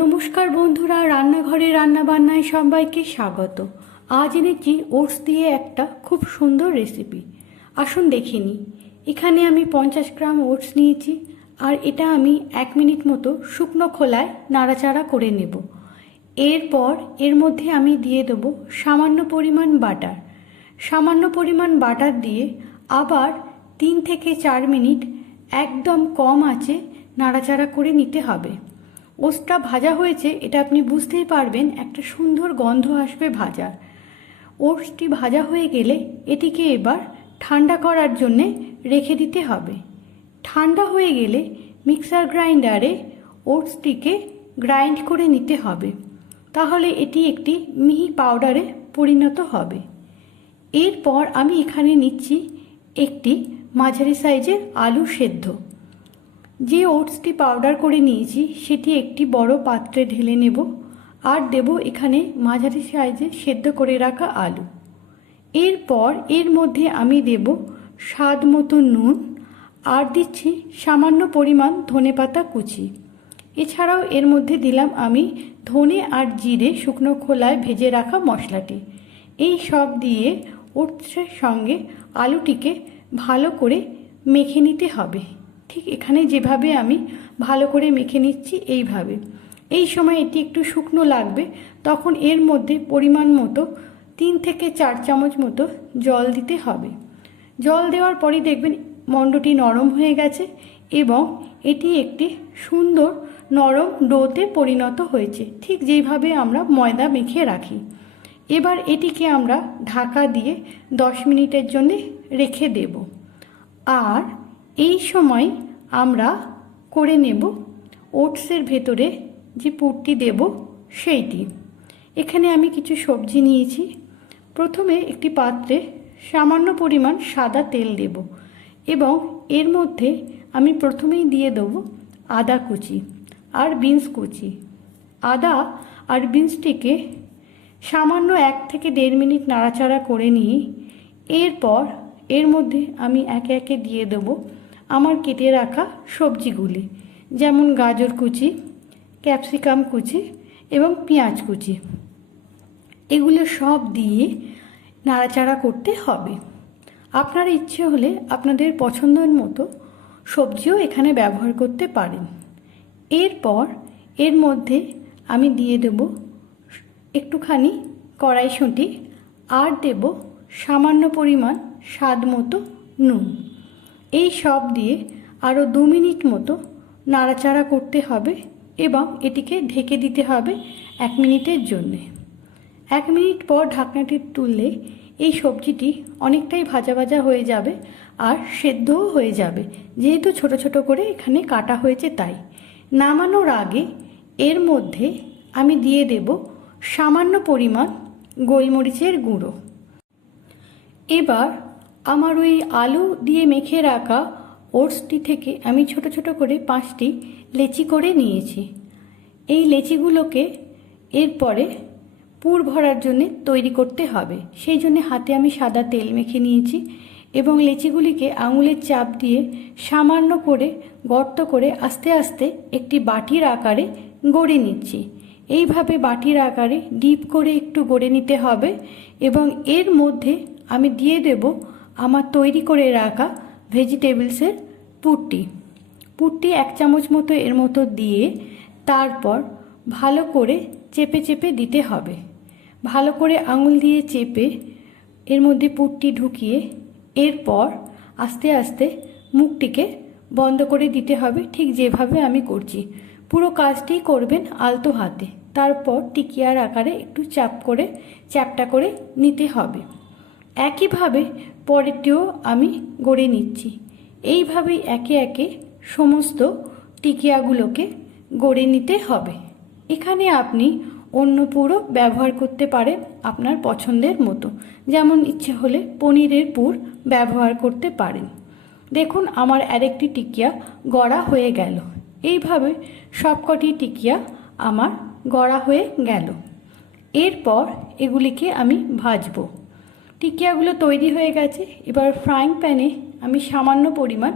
নমস্কার বন্ধুরা, রান্নাঘরে রান্নাবান্নায় সবাইকে স্বাগত। আজ এনেছি ওটস দিয়ে একটা খুব সুন্দর রেসিপি। আসুন দেখে নিই। এখানে আমি 50 গ্রাম ওটস নিয়েছি, আর এটা আমি 1 মিনিট মতো শুকনো খোলায় নাড়াচাড়া করে নেব। এরপর এর মধ্যে আমি দিয়ে দেবো সামান্য পরিমাণ বাটার। সামান্য পরিমাণ বাটার দিয়ে আবার 3 থেকে 4 মিনিট একদম কম আঁচে নাড়াচাড়া করে নিতে হবে। ওটসটা ভাজা হয়েছে এটা আপনি বুঝতেই পারবেন, একটা সুন্দর গন্ধ আসবে ভাজার। ওটসটি ভাজা হয়ে গেলে এটিকে এবার ঠান্ডা করার জন্যে রেখে দিতে হবে। ঠান্ডা হয়ে গেলে মিক্সার গ্রাইন্ডারে ওটসটিকে গ্রাইন্ড করে নিতে হবে, তাহলে এটি একটি মিহি পাউডারে পরিণত হবে। এরপর আমি এখানে নিচ্ছি একটি মাঝারি সাইজের আলু সেদ্ধ। যে ওটসটি পাউডার করে নিয়েছি সেটি একটি বড় পাত্রে ঢেলে নেব, আর দেব এখানে মাঝারি সাইজে সেদ্ধ করে রাখা আলু। এরপর এর মধ্যে আমি দেব স্বাদ মতো নুন, আর দিচ্ছি সামান্য পরিমাণ ধনেপাতা কুচি। এছাড়াও এর মধ্যে দিলাম আমি ধনে আর জিরে শুকনো খোলায় ভেজে রাখা মশলাটি। এই সব দিয়ে ওটসের সঙ্গে আলুটিকে ভালো করে মেখে নিতে হবে। ঠিক এখানে যেভাবে আমি ভালো করে মেখে নিচ্ছি এইভাবে। এই সময় এটি একটু শুকনো লাগবে, তখন এর মধ্যে পরিমাণ মতো 3 থেকে 4 চামচ মতো জল দিতে হবে। জল দেওয়ার পরই দেখবেন মণ্ডটি নরম হয়ে গেছে এবং এটি একটি সুন্দর নরম ডোতে পরিণত হয়েছে, ঠিক যেইভাবে আমরা ময়দা মেখে রাখি। এবার এটিকে আমরা ঢাকা দিয়ে 10 মিনিটের জন্য রেখে দেব। আর এই সময় আমরা করে নেব ওটসের ভেতরে যে পুরটি দেব সেইটি। এখানে আমি কিছু সবজি নিয়েছি। প্রথমে একটি পাত্রে সামান্য পরিমাণ সাদা তেল দেব এবং এর মধ্যে আমি প্রথমেই দিয়ে দেব আদা কুচি আর বিনস কুচি। আদা আর বিনসটিকে সামান্য 1 থেকে 1.5 মিনিট নাড়াচাড়া করে নিয়ে এরপর এর মধ্যে আমি একে একে দিয়ে দেব আমার কেটে রাখা সবজিগুলি, যেমন গাজর কুচি, ক্যাপসিকাম কুচি এবং পেঁয়াজ কুচি। এগুলো সব দিয়ে নাড়াচাড়া করতে হবে। আপনার ইচ্ছে হলে আপনাদের পছন্দের মতো সবজিও এখানে ব্যবহার করতে পারেন। এরপর এর মধ্যে আমি দিয়ে দেব একটুখানি কড়াইশুঁটি, আর দেব সামান্য পরিমাণ স্বাদ মতো নুন। এই সব দিয়ে আরও 2 মিনিট মতো নাড়াচাড়া করতে হবে এবং এটিকে ঢেকে দিতে হবে 1 মিনিটের জন্যে। 1 মিনিট পর ঢাকনাটি তুললে এই সবজিটি অনেকটাই ভাজা ভাজা হয়ে যাবে আর সেদ্ধও হয়ে যাবে, যেহেতু ছোট ছোট করে এখানে কাটা হয়েছে তাই। নামানোর আগে এর মধ্যে আমি দিয়ে দেব সামান্য পরিমাণ গোলমরিচের গুঁড়ো। এবার আমার ওই আলু দিয়ে মেখে রাখা ওটসটি থেকে আমি ছোট ছোট করে 5টি লেচি করে নিয়েছি। এই লেচিগুলোকে এরপরে পুর ভরার জন্য তৈরি করতে হবে। সেই জন্য হাতে আমি সাদা তেল মেখে নিয়েছি এবং লেচিগুলিকে আঙুলের চাপ দিয়ে সামান্য করে গর্ত করে আস্তে আস্তে একটি বাটির আকারে গড়ে নিচ্ছি। এইভাবে বাটির আকারে ডিপ করে একটু গড়ে নিতে হবে এবং এর মধ্যে আমি দিয়ে দেব আমার তৈরি করে রাখা ভেজিটেবলসের পুরটি 1 চামচ মতো এর মতো দিয়ে তারপর ভালো করে চেপে চেপে দিতে হবে। ভালো করে আঙুল দিয়ে চেপে এর মধ্যে পুরটি ঢুকিয়ে এরপর আস্তে আস্তে মুখটিকে বন্ধ করে দিতে হবে, ঠিক যেভাবে আমি করছি। পুরো কাজটি করবেন আলতো হাতে। তারপর টিকিয়ার আকারে একটু চ্যাপটা করে নিতে হবে। একইভাবে পরেরটিও আমি গড়ে নিচ্ছি। এইভাবেই একে একে সমস্ত টিকিয়াগুলোকে গড়ে নিতে হবে। এখানে আপনি অন্য পুরও ব্যবহার করতে পারেন আপনার পছন্দের মতো, যেমন ইচ্ছে হলে পনিরের পুর ব্যবহার করতে পারেন। দেখুন আমার আরেকটি টিকিয়া গড়া হয়ে গেল। এইভাবে সবকটি টিকিয়া আমার গড়া হয়ে গেল। এরপর এগুলিকে আমি ভাজবো। টিকিয়াগুলো তৈরি হয়ে গেছে। এবার ফ্রাইং প্যানে আমি সামান্য পরিমাণ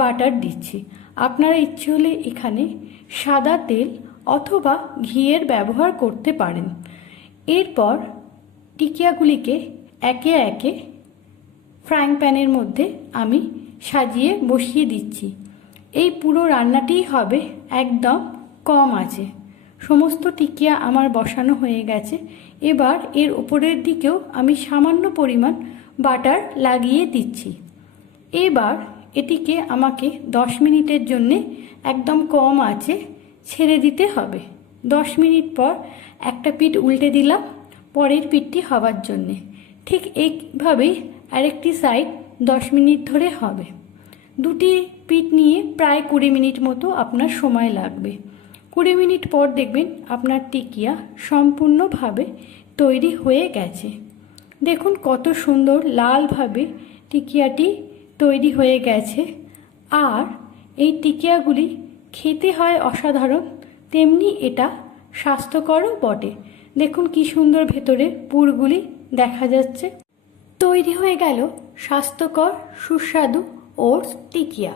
বাটার দিচ্ছি। আপনারা ইচ্ছে হলে এখানে সাদা তেল অথবা ঘিয়ের ব্যবহার করতে পারেন। এরপর টিকিয়াগুলিকে একে একে ফ্রাইং প্যানের মধ্যে আমি সাজিয়ে বসিয়ে দিচ্ছি। এই পুরো রান্নাটিই হবে একদম কম আঁচে। সমস্ত টিকিয়া আমার বসানো হয়ে গেছে। এবার এর উপরের দিকেও আমি সামান্য পরিমাণ বাটার লাগিয়ে দিচ্ছি। এবার এটিকে আমাকে 10 মিনিটের জন্যে একদম কম আঁচে ছেড়ে দিতে হবে। 10 মিনিট পর একটা পিঠ উল্টে দিলাম পরের পিঠটি হবার জন্যে। ঠিক এইভাবেই আরেকটি সাইড 10 মিনিট ধরে হবে। দুটি পিঠ নিয়ে প্রায় 20 মিনিট মতো আপনার সময় লাগবে। 20 মিনিট পর দেখবেন আপনার টিকিয়া সম্পূর্ণভাবে তৈরি হয়ে গেছে। দেখুন কত সুন্দর লালভাবে টিকিয়াটি তৈরি হয়ে গেছে। আর এই টিকিয়াগুলি খেতে হয় অসাধারণ, তেমনি এটা স্বাস্থ্যকরও বটে। দেখুন কি সুন্দর ভেতরে পুরগুলি দেখা যাচ্ছে। তৈরি হয়ে গেল স্বাস্থ্যকর সুস্বাদু ওটস টিকিয়া।